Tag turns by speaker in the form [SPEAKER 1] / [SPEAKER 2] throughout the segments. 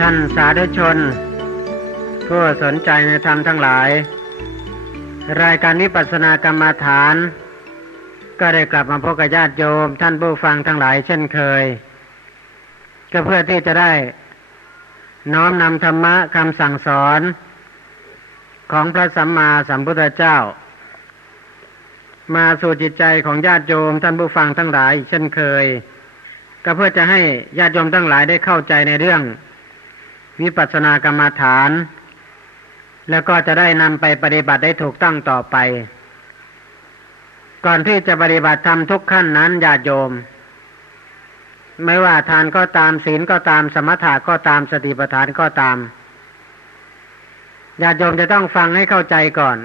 [SPEAKER 1] ท่านสาธุชน ผู้สนใจในธรรมทั้งหลาย รายการวิปัสสนากรรมาฐาน ก็ได้กลับมาพบกับญาติโยม ท่านผู้ฟังทั้งหลายเช่นเคย ก็เพื่อที่จะได้ น้อมนำธรรมะคำสั่งสอน ของพระสัมมาสัมพุทธเจ้า มาสู่จิตใจของญาติโยม ท่านผู้ฟังทั้งหลายเช่นเคย ก็เพื่อจะให้ญาติโยมทั้งหลายได้เข้าใจในเรื่อง วิปัสสนากรรมฐาน แล้วก็จะได้นำไปปฏิบัติได้ถูกต้องต่อไป ก่อนที่จะปฏิบัติทำทุกขั้นนั้นญาติโยม ไม่ว่าทานก็ตามศีลก็ตามสมถะก็ตามสติปัฏฐานก็ตามญาติโยมจะต้องฟังให้เข้าใจก่อน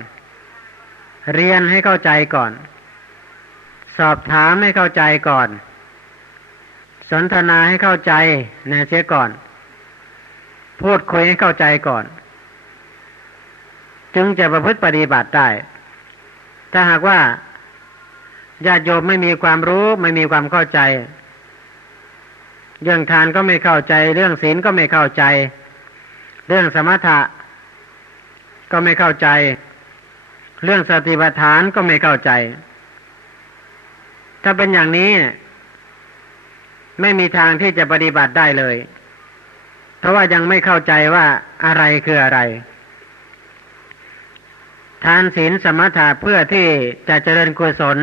[SPEAKER 1] เรียนให้เข้าใจก่อน สอบถามให้เข้าใจก่อน สนทนาให้เข้าใจแน่เสียก่อน พูดคุยให้เข้าใจก่อน จึงจะประพฤติปฏิบัติได้ ถ้าหากว่าญาติโยมไม่มีความรู้ไม่มีความเข้าใจ เรื่องทานก็ไม่เข้าใจ เรื่องศีลก็ไม่เข้าใจ เรื่องสมถะก็ไม่เข้าใจ เรื่องสติปัฏฐานก็ไม่เข้าใจ ถ้าเป็นอย่างนี้ ไม่มีทางที่จะปฏิบัติได้เลย เพราะว่ายังไม่เข้าใจว่าอะไรคืออะไร ทานศีลสมถะเพื่อที่จะเจริญกุศล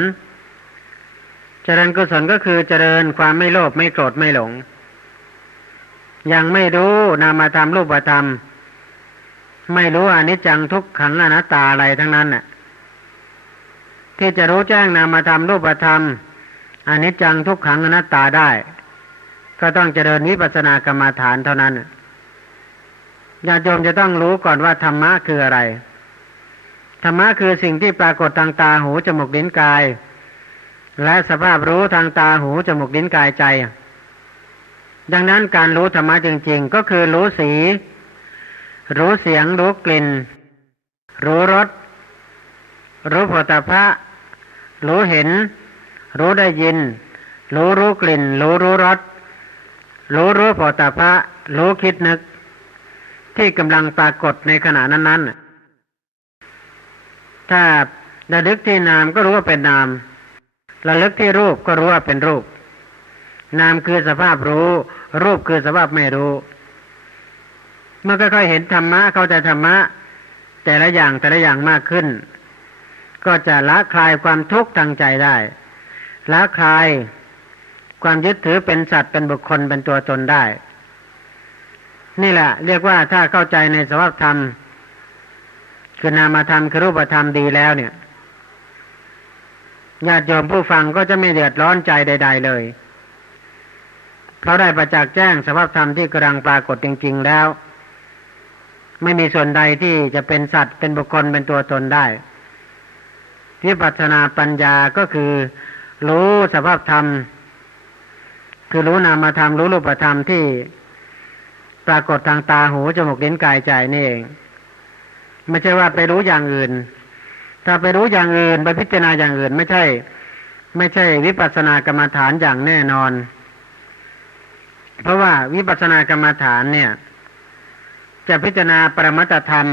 [SPEAKER 1] เจริญกุศลก็คือเจริญความไม่โลภไม่โกรธไม่หลง ยังไม่รู้นามธรรมรูปธรรม ไม่รู้อนิจจังทุกขังอนัตตาอะไรทั้งนั้นน่ะ ที่จะรู้แจ้งนามธรรมรูปธรรมอนิจจังทุกขังอนัตตาได้ ก็ต้องเจริญวิปัสสนากรรมาฐานเท่านั้นญาติโยมจะต้องรู้ก่อนว่าธรรมะคืออะไร ธรรมะคือสิ่งที่ปรากฏทางตาหูจมูกลิ้นกาย และสภาพรู้ทางตาหูจมูกลิ้นกายใจ ดังนั้นการรู้ธรรมะจริง ๆ ก็คือรู้สี รู้เสียง รู้กลิ่น รู้รส รู้ผลิตภัรู้เห็น รู้ได้ยิน รู้รู้กลิ่น รู้รู้รส รู้รู้ผลิตภัณฑ์รู้คิดนึก ที่กำลังปรากฏในขณะนั้นๆ ถ้าระลึกที่นามก็รู้ว่าเป็นนาม ระลึกที่รูปก็รู้ว่าเป็นรูป นามคือสภาพรู้ รูปคือสภาพไม่รู้ เมื่อค่อยๆเห็นธรรมะเข้าใจธรรมะ แต่ละอย่างแต่ละอย่างมากขึ้น ก็จะละคลายความทุกข์ทางใจได้ละคลาย ความยึดถือเป็นสัตว์เป็นบุคคลเป็นตัวตนได้ นี่แหละ เรียกว่าถ้าเข้าใจในสภาพธรรม คือนามธรรมคือรูปธรรมดีแล้วเนี่ยญาติโยมผู้ฟังก็จะไม่เดือดร้อนใจใด ๆ เลย เพราะได้ประจักษ์แจ้งสภาพธรรมที่กำลังปรากฏจริง ๆ แล้ว ไม่มีส่วนใดที่จะเป็นสัตว์เป็นบุคคลเป็นตัวตนได้วิปัสสนาปัญญาก็คือ รู้สภาพธรรม คือรู้นามธรรมรู้รูปธรรมที่ปรากฏทางตาหูจมูกลิ้นกายใจนี่เองไม่ใช่ว่าไปรู้อย่างอื่น ถ้าไปรู้อย่างอื่น ไปพิจารณาอย่างอื่น ไม่ใช่ ไม่ใช่วิปัสสนากรรมฐานอย่างแน่นอน เพราะว่าวิปัสสนากรรมฐานเนี่ย จะพิจารณาปรมัตธรรม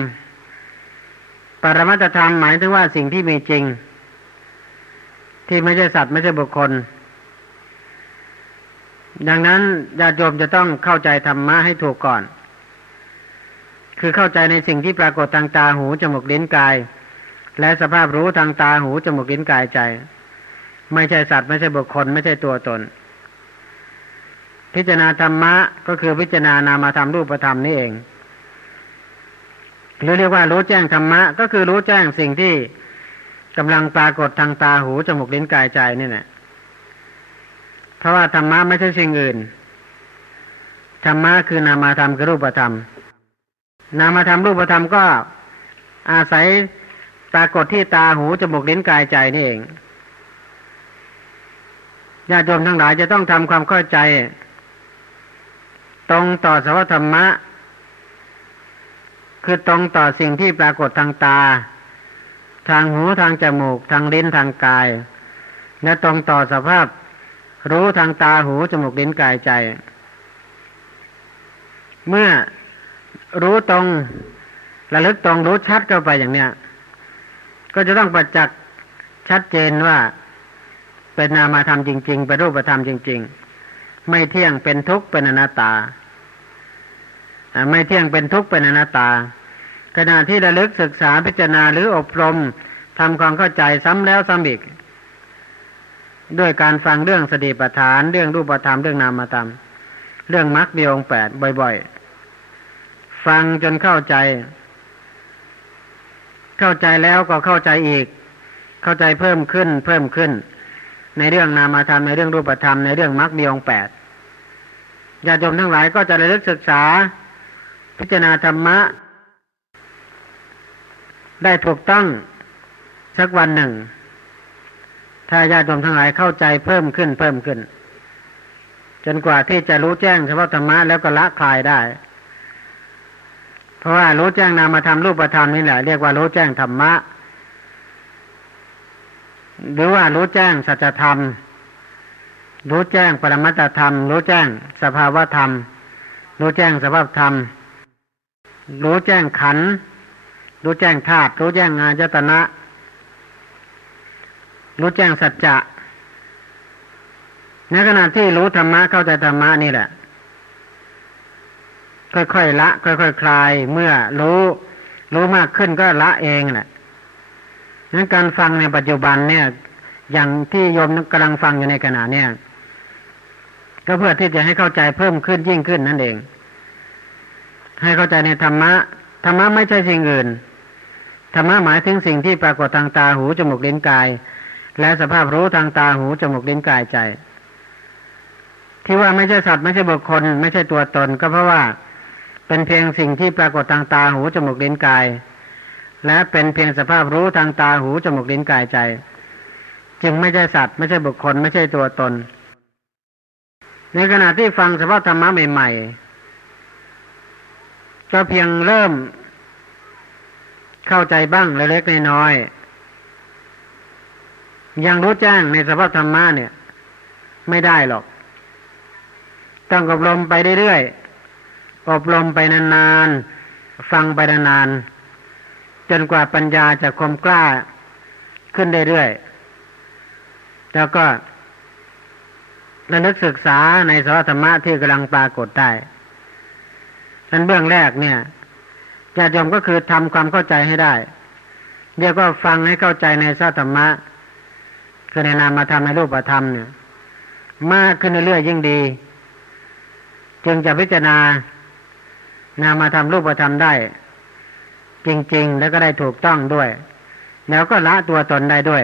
[SPEAKER 1] ปรมัตธรรมหมายถึงว่าสิ่งที่มีจริง ที่ไม่ใช่สัตว์ไม่ใช่บุคคล ดังนั้นญาติโยมจะต้องเข้าใจธรรมะให้ถูกก่อน คือเข้าใจในสิ่งที่ปรากฏทางตาหูจมูกลิ้นกาย และสภาพรู้ทางตาหูจมูกลิ้นกายใจ ไม่ใช่สัตว์ไม่ใช่บุคคล ไม่ใช่ตัวตน พิจารณาธรรมะก็คือพิจารณานามธรรมรูปธรรมนี่เองหรือเรียกว่ารู้แจ้งธรรมะ ก็คือรู้แจ้งสิ่งที่กำลังปรากฏทางตาหูจมูกลิ้นกายใจนี่แหละ เพราะว่าธรรมะไม่ใช่สิ่งอื่น ธรรมะคือนามธรรมคือรูปธรรม นามธรรมรูปธรรมก็อาศัยปรากฏที่ตาหูจมูกลิ้นกายใจนี่เองญาติโยมทั้งหลายจะต้องทำความเข้าใจ ตรงต่อสภาวธรรมะ คือตรงต่อสิ่งที่ปรากฏทางตา ทางหูทางจมูก ทางลิ้นทางกาย และตรงต่อสภาพ รู้ทางตาหูจมูกลิ้นกายใจ เมื่อรู้ตรงระลึกตรงรู้ชัดเข้าไปอย่างเนี้ย ก็จะต้องประจักษ์ชัดเจนว่าเป็นนามธรรมจริง ๆ เป็นรูปธรรมจริง ๆ ไม่เที่ยงเป็นทุกข์เป็นอนัตตา ไม่เที่ยงเป็นทุกข์เป็นอนัตตา ขณะที่ระลึกศึกษาพิจารณาหรืออบรมทำความเข้าใจซ้ำแล้วซ้ำอีก ด้วยการฟังเรื่องสติปัฏฐาน เรื่องรูปธรรมเรื่องนามธรรม เรื่องมรรคเดียงแปดบ่อยๆ ฟังจนเข้าใจ เข้าใจแล้วก็เข้าใจอีก เข้าใจเพิ่มขึ้น เพิ่มขึ้น ในเรื่องนามธรรมในเรื่องรูปธรรมในเรื่องมรรคเดียงแปดญาติโยมทั้งหลายก็จะระลึกศึกษา พิจารณาธรรมะ ได้ถูกต้องสักวันหนึ่ง ถ้าญาติโยมทั้งหลายเข้าใจเพิ่มขึ้นเพิ่มขึ้น จนกว่าที่จะรู้แจ้งเฉพาะธรรมะแล้วก็ละคลายได้ เพราะว่ารู้แจ้งนามธรรมรูปธรรมนี่แหละเรียกว่ารู้แจ้งธรรมะ หรือว่ารู้แจ้งสัจธรรม รู้แจ้งปรมัตธรรม รู้แจ้งสภาวธรรม รู้แจ้งสภาพธรรม รู้แจ้งขัน รู้แจ้งธาตุ รู้แจ้งงานจตนะ รู้แจ้งสัจจะในขณะที่รู้ธรรมะเข้าใจธรรมะนี่แหละ ค่อยๆละ ค่อยๆคคลาย เมื่อรู้ รู้มากขึ้นก็ละเองแหละนั้นการฟังในปัจจุบันเนี่ย อย่างที่โยมกำลังฟังอยู่ในขณะเนี่ย ก็เพื่อที่จะให้เข้าใจเพิ่มขึ้นยิ่งขึ้นนั่นเอง ให้เข้าใจในธรรมะธรรมะไม่ใช่สิ่งอื่นธรรมะหมายถึงสิ่งที่ปรากฏทางตาหูจมูกลิ้นกาย และสภาพรู้ทางตาหูจมูกลิ้นกายใจ ที่ว่าไม่ใช่สัตว์ไม่ใช่บุคคล ไม่ใช่ตัวตน ก็เพราะว่าเป็นเพียงสิ่งที่ปรากฏทางตาหูจมูกลิ้นกาย และเป็นเพียงสภาพรู้ทางตาหูจมูกลิ้นกายใจ จึงไม่ใช่สัตว์ไม่ใช่บุคคล ไม่ใช่ตัวตน ในขณะที่ฟังสภาพธรรมะใหม่ๆก็เพียงเริ่มเข้าใจบ้างเล็กๆน้อยๆ ยังรู้แจ้งในสภาพธรรมะเนี่ย ไม่ได้หรอก ต้องอบรมไปเรื่อยๆอบรมไปนานๆฟังไปนานๆจนกว่าปัญญาจะคมกล้าขึ้นเรื่อยๆแล้วก็ระลึกศึกษาในสภาธรรมะที่กำลังปรากฏได้ฉันเบื้องแรกเนี่ยญาติโยมก็คือทำความเข้าใจให้ได้เรียกว่าฟังให้เข้าใจในสัธรรมะ คือในนามธรรมในรูปธรรมเนี่ย มากขึ้นเรื่อยๆยิ่งดี จึงจะพิจารณานามธรรมรูปธรรมได้ จริง ๆ แล้วก็ได้ถูกต้องด้วย แล้วก็ละตัวตนได้ด้วย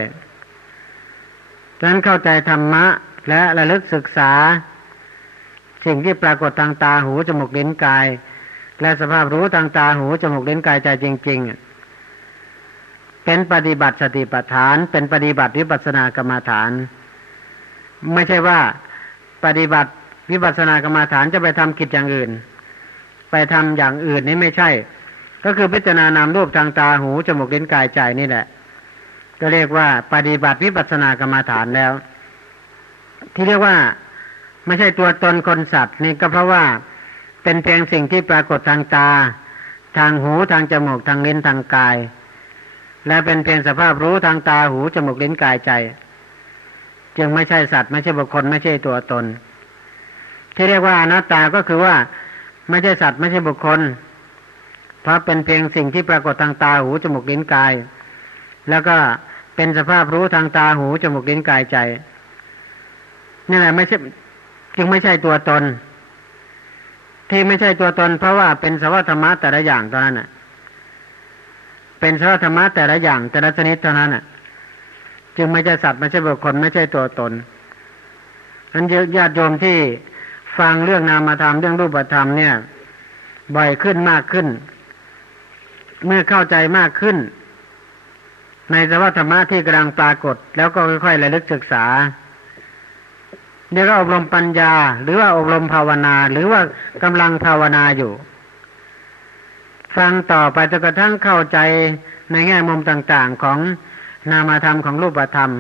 [SPEAKER 1] ดังนั้นเข้าใจธรรมะ และระลึกศึกษา สิ่งที่ปรากฏทางตาหูจมูกลิ้นกาย และสภาพรู้ทางตาหูจมูกลิ้นกายใจจริง ๆ เป็นปฏิบัติสติปัฏฐาน เป็นปฏิบัติวิปัสสนากรรมฐาน ไม่ใช่ว่าปฏิบัติวิปัสสนากรรมฐานจะไปทำกิจอย่างอื่น ไปทำอย่างอื่นนี่ไม่ใช่ ก็คือพิจารณานามรูปทางตาหูจมูกลิ้นกายใจนี่แหละ ก็เรียกว่า ปฏิบัติวิปัสสนากรรมฐานแล้ว ที่เรียกว่าไม่ใช่ตัวตนคนสัตว์นี่ก็เพราะว่าเป็นเพียงสิ่งที่ปรากฏทางตา ทางหูทางจมูกทางลิ้นทางกาย และเป็นเพียงสภาพรู้ทางตาหูจมูกลิ้นกายใจ จึงไม่ใช่สัตว์ไม่ใช่บุคคลไม่ใช่ตัวตน ที่เรียกว่าอนัตตาก็คือว่า ไม่ใช่สัตว์ไม่ใช่บุคคล เพราะเป็นเพียงสิ่งที่ปรากฏทางตาหูจมูกลิ้นกาย แล้วก็เป็นสภาพรู้ทางตาหูจมูกลิ้นกายใจนี่แหละไม่ใช่จึงไม่ใช่ตัวตน ที่ไม่ใช่ตัวตน เพราะว่าเป็นสวัสธรรมะแต่ละอย่างเท่านั้นน่ะ เป็นสวัสธรรมะแต่ละอย่างแต่ละชนิดเท่านั้นน่ะ จึงไม่ใช่สัตว์ไม่ใช่บุคคลไม่ใช่ตัวตนนั้นญาติโยมที่ฟังเรื่องนามธรรมเรื่องรูปธรรมเนี่ย บ่อยขึ้นมากขึ้น เมื่อเข้าใจมากขึ้น ในสวัสธรรมะที่กำลังปรากฏ แล้วก็ค่อยๆระลึกศึกษาเรียกว่าอบรมปัญญา หรือว่าอบรมภาวนา หรือว่ากำลังภาวนาอยู่ ฟังต่อไปจนกระทั่งเข้าใจในแง่มุมต่างๆ ของนามธรรมของรูปธรรม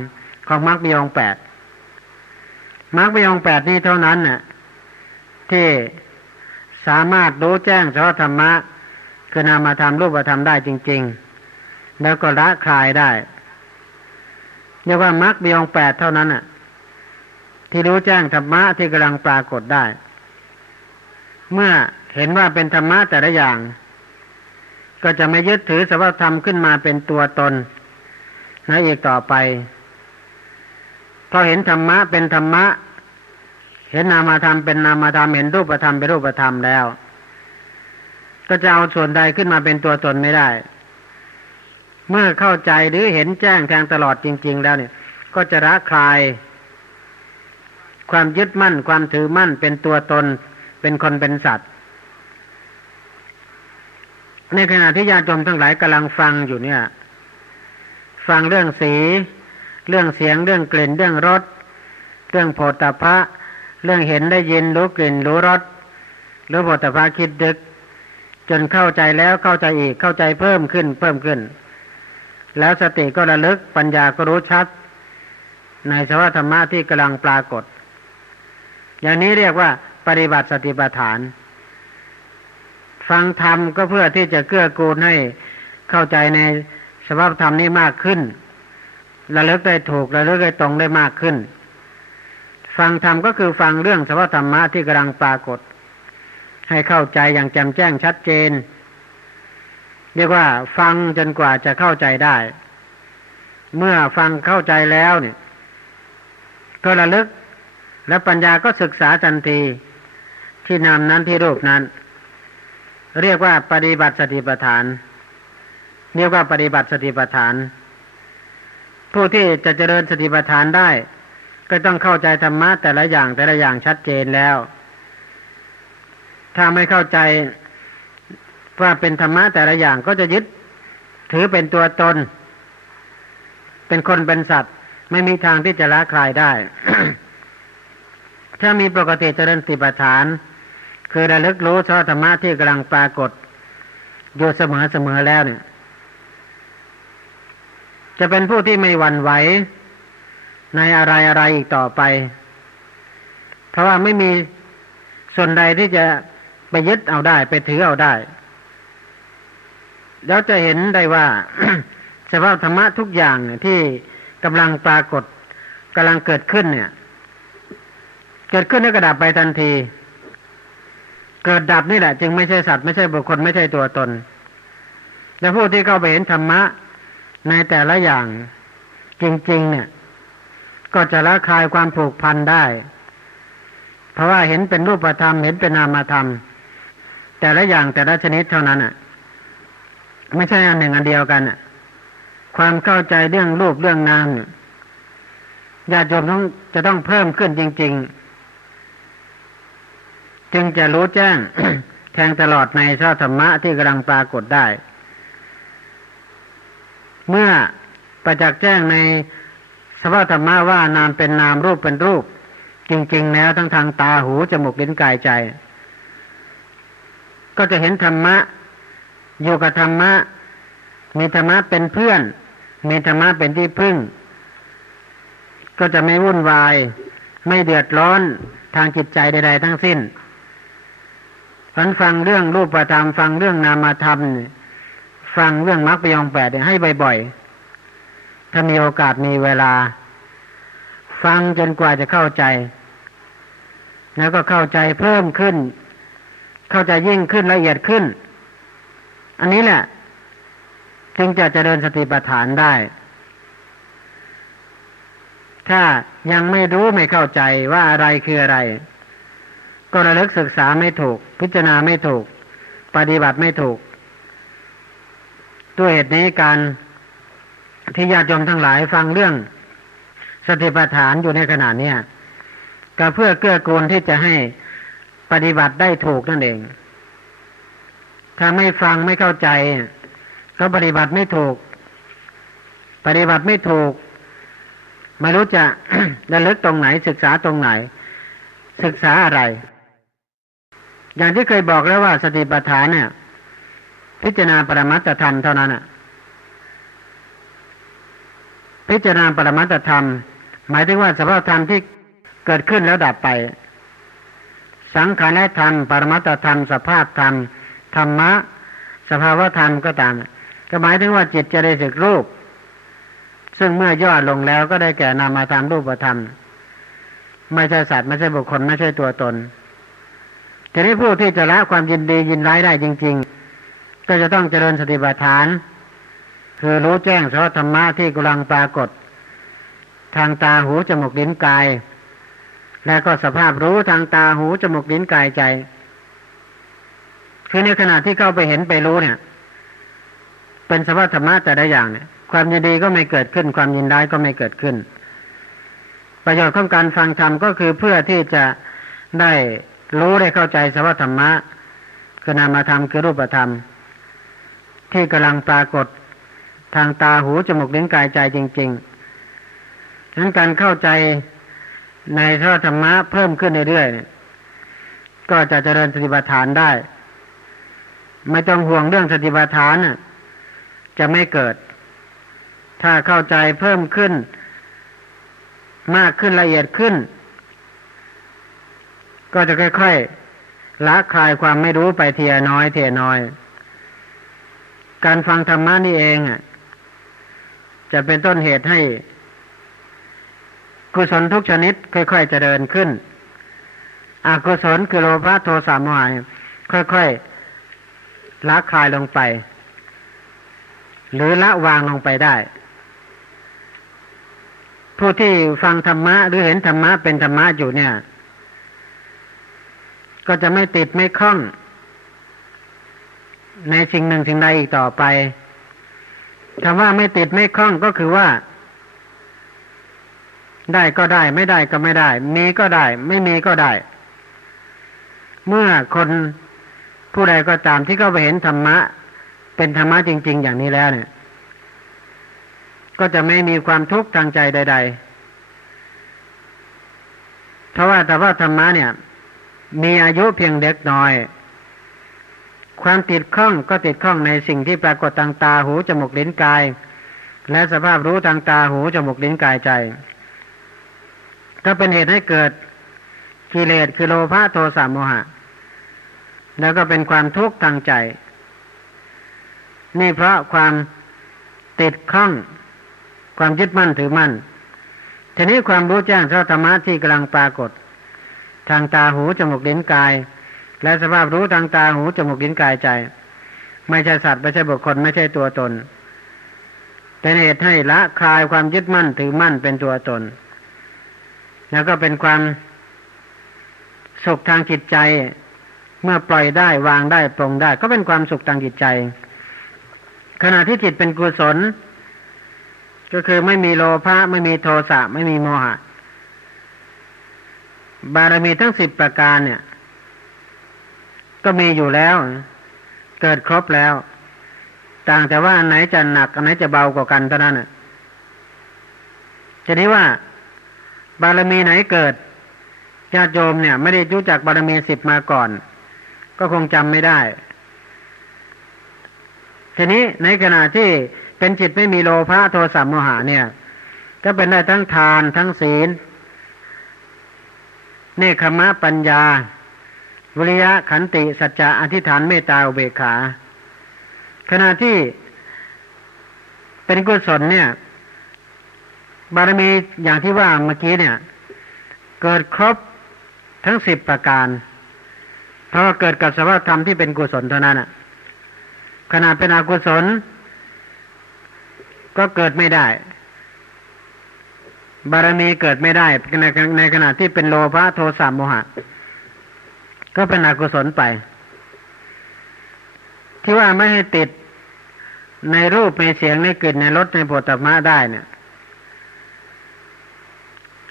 [SPEAKER 1] ของมรรคบิยงแปดมรรคบิยงแปดนี้เท่านั้นน่ะที่สามารถรู้แจ้งสภาวธรรมะคือนามธรรมรูปธรรมได้จริง ๆ แล้วก็ละคลายได้เรียกว่ามรรคบีองแปดเท่านั้นน่ะ ที่รู้แจ้งธรรมะที่กำลังปรากฏได้ เมื่อเห็นว่าเป็นธรรมะแต่ละอย่าง ก็จะไม่ยึดถือสภาวธรรมขึ้นมาเป็นตัวตนนะอีกต่อไปพอเห็นธรรมะเป็นธรรมะ เห็นนามธรรมเป็นนามธรรมเห็นรูปธรรมเป็นรูปธรรมแล้ว ก็จะเอาส่วนใดขึ้นมาเป็นตัวตนไม่ได้ เมื่อเข้าใจหรือเห็นแจ้งแทงตลอดจริง ๆ แล้วเนี่ย ก็จะละคลาย ความยึดมั่น ความถือมั่นเป็นตัวตนเป็นคนเป็นสัตว์ ในขณะที่ญาติโยมทั้งหลายกำลังฟังอยู่เนี่ย ฟังเรื่องสี เรื่องเสียงเรื่องกลิ่นเรื่องรสเรื่องโผฏฐัพพะ เรื่องเห็นได้ยินรู้กลิ่นรู้รสรือโผฏฐัพพะคิดดึก จนเข้าใจแล้วเข้าใจอีกเข้าใจเพิ่มขึ้นเพิ่มขึ้น แล้วสติก็ระลึกปัญญาก็รู้ชัด ในสภาวธรรมะที่กำลังปรากฏ อย่างนี้เรียกว่าปฏิบัติสติปัฏฐาน ฟังธรรมก็เพื่อที่จะเกื้อกูลให้เข้าใจในสภาพธรรมนี้มากขึ้นระลึกได้ถูกระลึกได้ตรงได้มากขึ้น ฟังธรรมก็คือฟังเรื่องสภาพธรรมะที่กำลังปรากฏ ให้เข้าใจอย่างแจ่มแจ้งชัดเจน เรียกว่าฟังจนกว่าจะเข้าใจได้ เมื่อฟังเข้าใจแล้วเนี่ยก็ระลึกและปัญญาก็ศึกษาทันทีที่นามนั้นที่รูปนั้น เรียกว่าปฏิบัติสติปัฏฐาน เรียกว่าปฏิบัติสติปัฏฐาน ผู้ที่จะเจริญสติปัฏฐานได้ ก็ต้องเข้าใจธรรมะแต่ละอย่างแต่ละอย่างชัดเจนแล้ว ถ้าไม่เข้าใจว่าเป็นธรรมะแต่ละอย่างก็จะยึด ถือเป็นตัวตน เป็นคนเป็นสัตว์ ไม่มีทางที่จะละคลายได้ ถ้ามีปกติเจริญสติปัฏฐาน คือระลึกรู้ชอบธรรมะที่กำลังปรากฏอยู่เสมอเสมอแล้วเนี่ย จะเป็นผู้ที่ไม่หวั่นไหวในอะไรอะไรอีกต่อไป เพราะว่าไม่มีส่วนใดที่จะไปยึดเอาได้ไปถือเอาได้ แล้วจะเห็นได้ว่าสภาพธรรมะทุกอย่างเนี่ยที่กำลังปรากฏกำลังเกิดขึ้นเนี่ย เกิดขึ้นแล้วก็ดับไปทันที เกิดดับนี่แหละ จึงไม่ใช่สัตว์ไม่ใช่บุคคลไม่ใช่ตัวตน และผู้ที่เข้าไปเห็นธรรมะในแต่ละอย่างจริง ๆ เนี่ย ก็จะละคลายความผูกพันได้ เพราะว่าเห็นเป็นรูปธรรม เห็นเป็นนามธรรม แต่ละอย่างแต่ละชนิดเท่านั้นอะ ไม่ใช่อันหนึ่งอันเดียวกันอะ ความเข้าใจเรื่องรูปเรื่องนามเนี่ยญาติโยมต้องจะต้องเพิ่มขึ้นจริง ๆ จึงจะรู้แจ้งแทงตลอดในชาธรรมะที่กำลังปรากฏได้ เมื่อประจักษ์แจ้งในสภาพธรรมะว่านามเป็นนามรูปเป็นรูป จริง ๆ แล้วทั้งทางตาหูจมูกลิ้นกายใจ ก็จะเห็นธรรมะ อยู่กับธรรมะ มีธรรมะเป็นเพื่อน มีธรรมะเป็นที่พึ่ง ก็จะไม่วุ่นวาย ไม่เดือดร้อนทางจิตใจใด ๆ ทั้งสิ้น ฟังฟังเรื่องรูปธรรมฟังเรื่องนามธรรมฟังเรื่องมรรคปยองแปดให้บ่อยๆถ้ามีโอกาสมีเวลา ฟังจนกว่าจะเข้าใจ แล้วก็เข้าใจเพิ่มขึ้น เข้าใจยิ่งขึ้นละเอียดขึ้น อันนี้แหละ จึงจะเจริญสติปัฏฐานได้ ถ้ายังไม่รู้ไม่เข้าใจว่าอะไรคืออะไร ก็ระลึกศึกษาไม่ถูก พิจารณาไม่ถูก ปฏิบัติไม่ถูกด้วยเหตุนี้การที่ญาติโยมทั้งหลายฟังเรื่องสติปัฏฐานอยู่ในขณะนี้ก็เพื่อเกื้อกูลที่จะให้ปฏิบัติได้ถูกนั่นเอง ถ้าไม่ฟังไม่เข้าใจ ก็ปฏิบัติไม่ถูก ปฏิบัติไม่ถูก ไม่รู้จะระลึกตรงไหนศึกษาตรงไหน ศึกษาอะไร อย่างที่เคยบอกแล้วว่าสติปัฏฐานเนี่ย พิจารณาปรมัตธรรมเท่านั้นอะ พิจารณาปรมัตธรรม หมายถึงว่าสภาพธรรมที่เกิดขึ้นแล้วดับไป สังขารธรรม ปรมัตธรรม สภาพธรรมธรรมะ สภาวธรรมก็ตาม ก็หมายถึงว่าจิตจะได้สึกรูป ซึ่งเมื่อย่อลงแล้วก็ได้แก่นามธรรมรูปธรรม ไม่ใช่สัตว์ไม่ใช่บุคคลไม่ใช่ตัวตน ทีนี้ผู้ที่จะละความยินดียินร้ายได้จริง ๆ ก็จะต้องเจริญสติปัฏฐาน คือรู้แจ้งสภธรรมะที่กำลังปรากฏ ทางตาหูจมูกลิ้นกาย และก็สภาพรู้ทางตาหูจมูกลิ้นกายใจ คือในขณะที่เข้าไปเห็นไปรู้เนี่ย เป็นสภาพธรรมะแต่ละอย่างเนี่ย ความยินดีก็ไม่เกิดขึ้น ความยินร้ายก็ไม่เกิดขึ้น ประโยชน์ของการฟังธรรมก็คือเพื่อที่จะได้ รู้ได้เข้าใจสภาพธรรมะ คือนามธรรมคือรูปธรรม ที่กำลังปรากฏทางตาหูจมูกลิ้นกายใจจริงๆฉะนั้นการเข้าใจในพระธรรมะเพิ่มขึ้นเรื่อยๆก็จะเจริญสติปัฏฐานได้ ไม่ต้องห่วงเรื่องสติปัฏฐานจะไม่เกิด ถ้าเข้าใจเพิ่มขึ้น มากขึ้นละเอียดขึ้น ก็จะค่อยๆละคลายความไม่รู้ไปเทียน้อย เทียน้อย การฟังธรรมะนี่เองอะจะเป็นต้นเหตุให้กุศลทุกชนิด ค่อยๆเจริญขึ้น อกุศลคือโลภะโทสะโมหะค่อยๆละคลายลงไป หรือละวางลงไปได้ ผู้ที่ฟังธรรมะหรือเห็นธรรมะเป็นธรรมะอยู่เนี่ย ก็จะไม่ติดไม่คล้อง ในสิ่งหนึ่งสิ่งใดอีกต่อไปคำว่าไม่ติดไม่คล้องก็คือว่า ได้ก็ได้ ไม่ได้ก็ไม่ได้ มีก็ได้ ไม่มีก็ได้ เมื่อคนผู้ใดก็ตามที่เขาไปเห็นธรรมะ เป็นธรรมะจริง ๆ อย่างนี้แล้วเนี่ย ก็จะไม่มีความทุกข์ทางใจใด ๆ เพราะว่าแต่ว่าธรรมะเนี่ย มีอายุเพียงเด็กน้อย ความติดข้องก็ติดข้องในสิ่งที่ปรากฏทางตาหูจมูกลิ้นกาย และสภาพรู้ทางตาหูจมูกลิ้นกายใจก็เป็นเหตุให้เกิดกิเลสคือโลภะโทสะโมหะ แล้วก็เป็นความทุกข์ทางใจ นี่เพราะความติดข้องความยึดมั่นถือมั่น ทีนี้ความรู้แจ้งเท่าธรรมะที่กำลังปรากฏ ทางตาหูจมูกลิ้นกาย และสภาพรู้ทางตาหูจมูกลิ้นกายใจ ไม่ใช่สัตว์ไม่ใช่บุคคลไม่ใช่ตัวตน เป็นเหตุให้ละคลายความยึดมั่นถือมั่นเป็นตัวตน แล้วก็เป็นความสุขทางจิตใจ เมื่อปล่อยได้วางได้ปรงได้ ก็เป็นความสุขทางจิตใจ ขณะที่จิตเป็นกุศล ก็คือไม่มีโลภะไม่มีโทสะไม่มีโมหะ บารมีทั้งสิบประการเนี่ย ก็มีอยู่แล้ว เกิดครบแล้ว ต่างแต่ว่าอันไหนจะหนัก อันไหนจะเบากว่ากันเท่านั้นจะนี้ว่า บารมีไหนเกิดญาติโยมเนี่ย ไม่ได้รู้จักบารมีสิบมาก่อน ก็คงจำไม่ได้ ทีนี้ในขณะที่เป็นจิตไม่มีโลภะโทสะโมหะเนี่ย ก็เป็นได้ทั้งทานทั้งศีล เนคขมะปัญญา วิริยะขันติสัจจะอธิษฐานเมตตาอุเบกขา ขณะที่เป็นกุศลเนี่ย บารมีอย่างที่ว่าเมื่อกี้เนี่ย เกิดครบทั้งสิบประการเพราะเกิดกับสภาพธรรมที่เป็นกุศลเท่านั้นอะขณะเป็นอกุศล ก็เกิดไม่ได้ บารมีเกิดไม่ได้ในในขณะที่เป็นโลภะโทสะโมหะ ก็เป็นอกุศลไป ที่ว่าไม่ให้ติดในรูปในเสียงในกลิ่นในรสในโผฏฐัพพะได้เนี่ย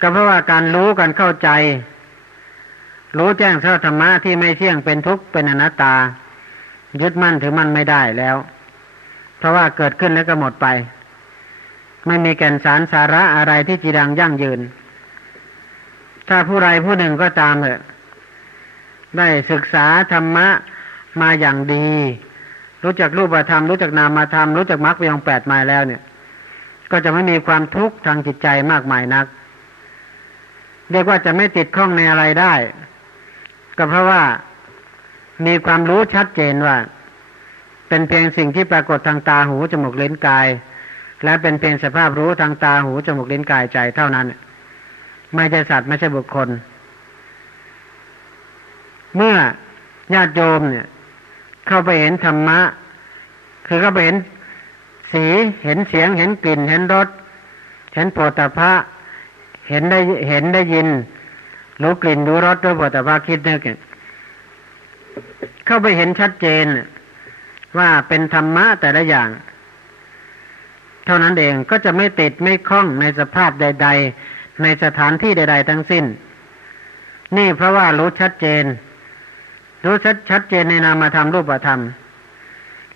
[SPEAKER 1] ก็เพราะว่าการรู้การเข้าใจ รู้แจ้งเท่าธรรมะที่ไม่เที่ยงเป็นทุกข์เป็นอนัตตา ยึดมั่นถือมั่นไม่ได้แล้ว เพราะว่าเกิดขึ้นแล้วก็หมดไป ไม่มีแก่นสารสาระอะไรที่จีรังยั่งยืน ถ้าผู้ใดผู้หนึ่งก็ตามเถอะ ได้ศึกษาธรรมะมาอย่างดี รู้จักรูปธรรม รู้จักนามธรรม รู้จักมรรคปยองแปดมาแล้วเนี่ย ก็จะไม่มีความทุกข์ทางจิตใจมากมายนัก เรียกว่าจะไม่ติดข้องในอะไรได้ ก็เพราะว่ามีความรู้ชัดเจนว่า เป็นเพียงสิ่งที่ปรากฏทางตาหูจมูกเลนกาย และเป็นเพียงสภาพรู้ทางตาหูจมูกลิ้นกายใจเท่านั้น ไม่ใช่สัตว์ไม่ใช่บุคคล เมื่อญาติโยมเนี่ย เข้าไปเห็นธรรมะ คือเข้าไปเห็นสีเห็นเสียงเห็นกลิ่น เห็นรสเห็นโปรตภะเห็นได้เห็นได้ยินรู้กลิ่นรู้รสด้วยโปรตภะคิดนึกเข้าไปเห็นชัดเจนว่าเป็นธรรมะแต่ละอย่าง เท่านั้นเองก็จะไม่ติดไม่คล้องในสภาพใด ๆ ในสถานที่ใด ๆ ทั้งสิ้น นี่เพราะว่ารู้ชัดเจน รู้ชัดชัดเจนในนามธรรมรูปธรรม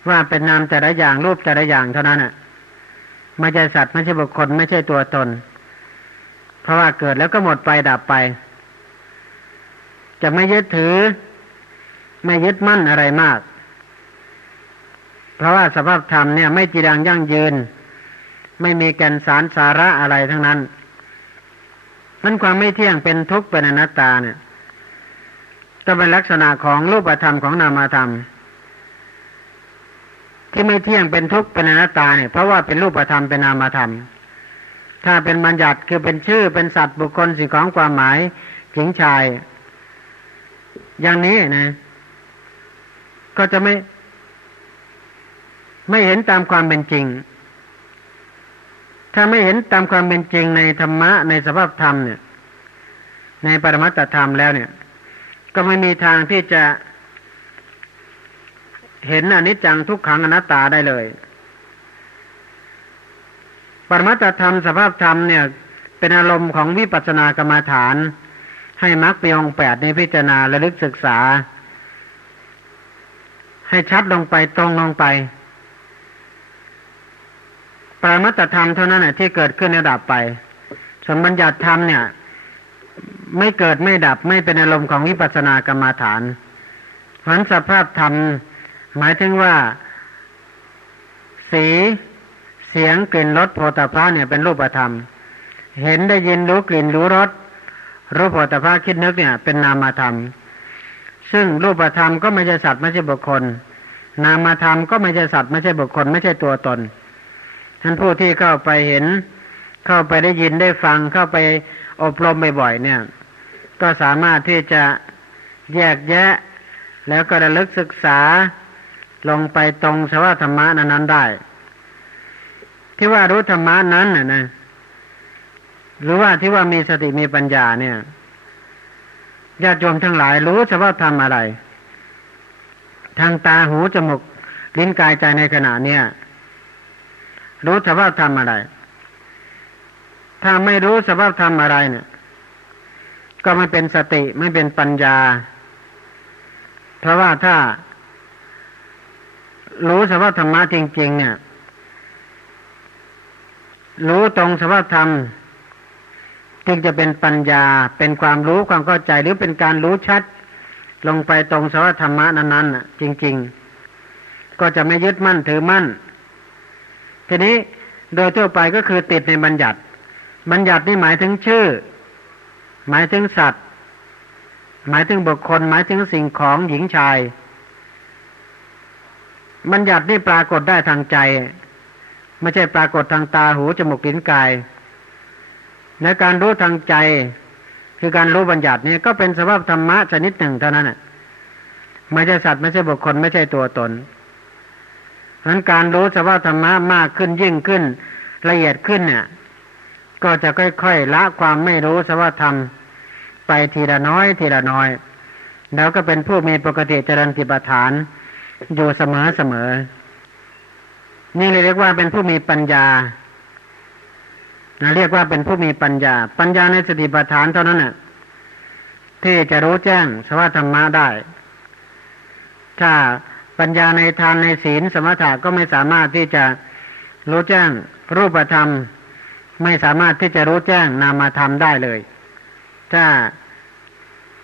[SPEAKER 1] ว่าเป็นนามแต่ละอย่างรูปแต่ละอย่างเท่านั้นอะไม่ใช่สัตว์ไม่ใช่บุคคลไม่ใช่ตัวตน เพราะว่าเกิดแล้วก็หมดไปดับไป จะไม่ยึดถือ ไม่ยึดมั่นอะไรมาก เพราะว่าสภาพธรรมเนี่ยไม่จีรังยั่งยืน ไม่มีแก่นสารสาระอะไรทั้งนั้นมันความไม่เที่ยงเป็นทุกข์เป็นอนัตตาเนี่ยก็เป็นลักษณะของรูปธรรมของนามธรรม ที่ไม่เที่ยงเป็นทุกข์เป็นอนัตตาเนี่ยเพราะว่าเป็นรูปธรรมเป็นนามธรรม ถ้าเป็นบัญญัติคือเป็นชื่อเป็นสัตว์บุคคลสิ่งของความหมายหญิงชาย อย่างนี้นะ ก็จะไม่ ไม่เห็นตามความเป็นจริง ถ้าไม่เห็นตามความเป็นจริงในธรรมะในสภาพธรรมเนี่ย ในปรมัตถธรรมแล้วเนี่ย ก็ไม่มีทางที่จะเห็นอนิจจังทุกขังอนัตตาได้เลย ปรมัตธรรมสภาพธรรมเนี่ย เป็นอารมณ์ของวิปัสสนากรรมฐาน ให้มรรคปีองแปดในพิจารณาและลึกศึกษา ให้ชัดลงไปตรงลงไป ปรมัตธรรมเท่านั้นแหละที่เกิดขึ้นในดับไปสมบัญญัติธรรมเนี่ย ไม่เกิดไม่ดับไม่เป็นอารมณ์ของวิปัสสนากรรมาฐานเพราะสภาพธรรม หมายถึงว่า สีเสียงกลิ่นรสโผฏฐะเนี่ยเป็นรูปธรรม เห็นได้ยินรู้กลิ่นรู้รสรูปโผฏฐะคิดนึกเนี่ย เป็นนามธรรม ซึ่งรูปธรรมก็ไม่ใช่สัตว์ไม่ใช่บุคคล นามธรรมก็ไม่ใช่สัตว์ไม่ใช่บุคคล ไม่ใช่ตัวตน ท่านผู้ที่เข้าไปเห็น เข้าไปได้ยินได้ฟังเข้าไปอบรมบ่อยๆเนี่ย ก็สามารถที่จะแยกแยะ แล้วก็ระลึกศึกษาลงไปตรงสภาวธรรมะนั้นๆได้ ที่ว่ารู้ธรรมะนั้นนะนะหรือว่าที่ว่ามีสติมีปัญญาเนี่ยญาติโยมทั้งหลายรู้สภาวธรรมอะไร ทางตาหูจมูกลิ้นกายใจในขณะเนี้ย รู้สภาพธรรมอะไร ถ้าไม่รู้สภาพธรรมอะไรเนี่ย ก็ไม่เป็นสติไม่เป็นปัญญา เพราะว่าถ้า รู้สภาพธรรมะจริง ๆ เนี่ย รู้ตรงสภาพธรรมจึงจะเป็นปัญญาเป็นความรู้ความเข้าใจหรือเป็นการรู้ชัด ลงไปตรงสภาพธรรมะนั้นๆจริง ๆ ก็จะไม่ยึดมั่นถือมั่น ทีนี้โดยทั่วไปก็คือติดในบัญญัติ บัญญัตินี่หมายถึงชื่อ หมายถึงสัตว์ หมายถึงบุคคล หมายถึงสิ่งของหญิงชาย บัญญัตินี่ปรากฏได้ทางใจ ไม่ใช่ปรากฏทางตาหูจมูกลิ้นกาย ในการรู้ทางใจ คือการรู้บัญญัตินี่ก็เป็นสภาพธรรมะชนิดหนึ่งเท่านั้นไม่ใช่สัตว์ไม่ใช่บุคคลไม่ใช่ตัวตน เพราะการรู้สภาพธรรมะมากขึ้นยิ่งขึ้น ละเอียดขึ้นเนี่ยก็จะค่อยๆละความไม่รู้สภาพธรรม ไปทีละน้อยทีละน้อย แล้วก็เป็นผู้มีปกติเจริญติปฐาน อยู่เสมอเสมอ นี่เรียกว่าเป็นผู้มีปัญญาเรียกว่าเป็นผู้มีปัญญา ปัญญาในสติปัฏฐานเท่านั้นน่ะที่จะรู้แจ้งสภาวธรรมะได้ ถ้า ปัญญาในทานในศีลสมถะก็ไม่สามารถที่จะรู้แจ้งรูปธรรม ไม่สามารถที่จะรู้แจ้งนามธรรมได้เลย ถ้า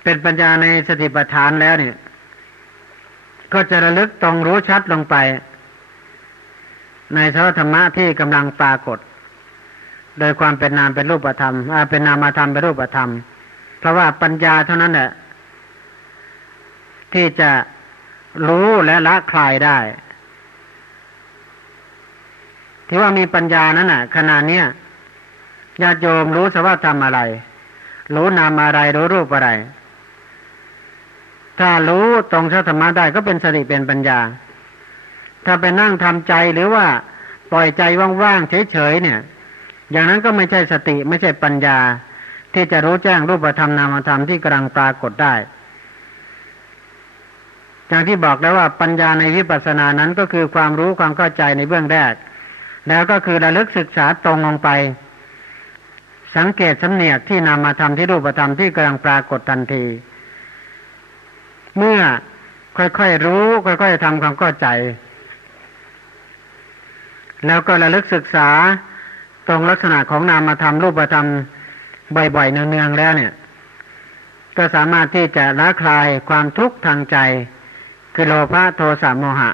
[SPEAKER 1] เป็นปัญญาในสติปัฏฐานแล้วเนี่ย ก็จะระลึกตรงรู้ชัดลงไป ในสภธรรมะที่กำลังปรากฏ โดยความเป็นนามเป็นรูปธรรมเป็นนามธรรมเป็นรูปธรรม เพราะว่าปัญญาเท่านั้นแหละที่จะ รู้และละคลายได้ ที่ว่ามีปัญญานั้นน่ะขณะเนี้ยญาติโยมรู้สภาพธรรมอะไร รู้นามอะไรรู้รูปอะไร ถ้ารู้ตรงสัธรรมะได้ก็เป็นสติเป็นปัญญา ถ้าไปนั่งทำใจหรือว่าปล่อยใจว่างๆเฉยๆเนี่ย อย่างนั้นก็ไม่ใช่สติไม่ใช่ปัญญา ที่จะรู้แจ้งรูปธรรมนามธรรมที่กำลังปรากฏได้ อย่างที่บอกแล้วว่าปัญญาในวิปัสสนานั้นก็คือความรู้ความเข้าใจในเบื้องแรก แล้วก็คือระลึกศึกษาตรงลงไป สังเกตสำเนียกที่นำมาทำที่รูปธรรมที่กำลังปรากฏทันที เมื่อค่อยๆรู้ ค่อยๆทำความเข้าใจ แล้วก็ระลึกศึกษาตรงลักษณะของนามธรรมรูปธรรมบ่อยๆเนืองๆแล้วเนี่ย ก็สามารถที่จะละคลายความทุกข์ทางใจ คือโลภะโทสะโมหะ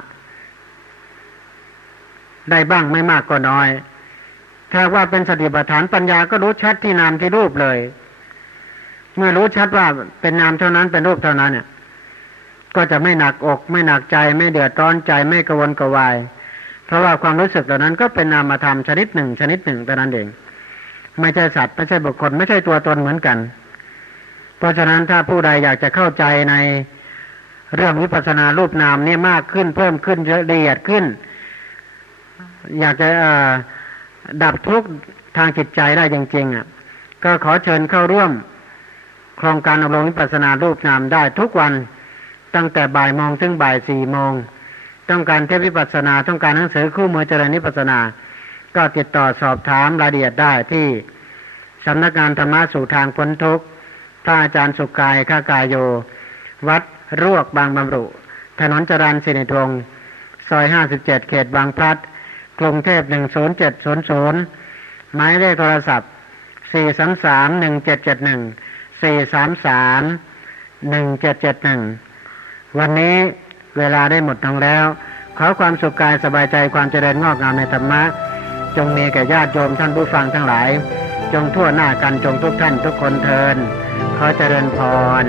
[SPEAKER 1] ได้บ้างไม่มากก็น้อย ถ้าว่าเป็นสติปัฏฐานปัญญาก็รู้ชัดที่นามที่รูปเลย เมื่อรู้ชัดว่าเป็นนามเท่านั้นเป็นรูปเท่านั้นเนี่ย ก็จะไม่หนักอก ไม่หนักใจไม่เดือดร้อนใจไม่กระวนกระวาย เพราะว่าความรู้สึกเหล่านั้นก็เป็นนามธรรมชนิดหนึ่ง ชนิดหนึ่งแต่นั้นเองไม่ใช่สัตว์ไม่ใช่บุคคล ไม่ใช่ตัวตนเหมือนกัน เพราะฉะนั้นถ้าผู้ใดอยากจะเข้าใจใน เรื่องวิปัสสนารูปนามเนี่ยมากขึ้นเพิ่มขึ้นละเอียดขึ้น อยากจะดับทุกข์ทางจิตใจได้จริงๆอะ ก็ขอเชิญเข้าร่วม โครงการอบรมวิปัสสนารูปนามได้ทุกวันตั้งแต่บ่ายโมงถึงบ่ายสี่โมงต้องการเทพวิปัสสนา ต้องการหนังสือคู่มือเจริญวิปัสสนา ก็ติดต่อสอบถามรายละเอียดได้ที่สำนักงานธรรมะสู่ทางพ้นทุกข์พระอาจารย์สุกายข้ากายโย วัด รวกบางบำรุ ถนนจรันสิริทวงซอยห้าสิบเจ็ดเขตบางพลัด กรุงเทพหนึ่งศูนย์เจ็ดศูนย์ศูนย์หมายเลขโทรศัพท์สี่สามสามหนึ่งเจ็ดเจ็ดหนึ่งสี่สามสามหนึ่งเจ็ดเจ็ดหนึ่งวันนี้เวลาได้หมดลงแล้ว ขอความสุขกายสบายใจความเจริญงอกงามในธรรมะ จงมีแก่ญาติโยมท่านผู้ฟังทั้งหลาย จงทั่วหน้ากันจงทุกท่านทุกคนเทินขอเจริญพร